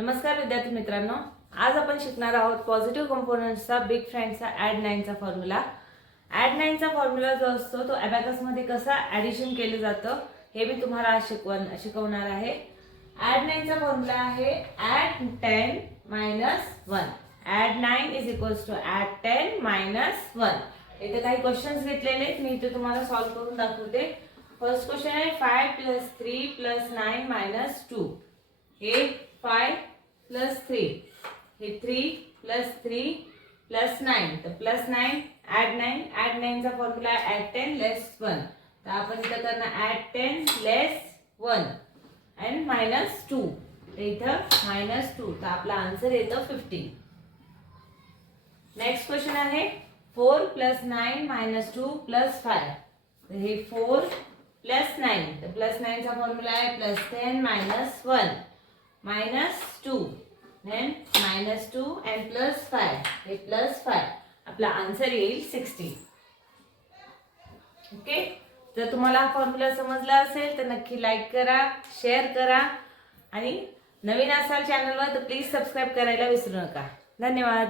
नमस्कार विद्यार्थी मित्रांनो, आज आपण शिकणार आहोत पॉझिटिव्ह कंपोनेंट्सचा बिग फ्रेंडचा ॲड 9चा फॉर्म्युला। ॲड 9चा फॉर्म्युला जो असतो तो अबॅकस मध्ये कसा ॲडिशन केलं जातं हे मी तुम्हाला आज शिकवणार आहे। ॲड 9चा फॉर्म्युला आहे ॲड 10 - 1। Add 9 = add 10 - 1। इथे काही क्वेश्चन्स घेतलेले आहेत, मी इथे तुम्हाला सॉल्व करून दाखवते। फर्स्ट क्वेश्चन आहे 5 + 3 + 9 - 2। हे 5 + 3, हे 3 + 3 + 9, तर +9 ॲड 9, ॲड 9चा फॉर्म्युला ॲड 10 - 1। तर आपण इथं करणार ॲड 10 - 1 आणि -2, तर इथं -2, तर आपला आन्सर येतो 15। नेक्स्ट क्वेश्चन आहे 4 + 9 - 2 + 5। तर हे 4 + 9, तर +9चा फॉर्म्युला आहे +10 - 1 -2, then -2 and +5, हे +5, आपला आन्सर येईल 60। ओके, जर तुम्हाला हा फॉर्म्युला समजला असेल तर नक्की लाईक करा, शेअर करा आणि नवीन असाल चॅनलवर तर प्लीज सबस्क्राईब करायला विसरू नका। धन्यवाद।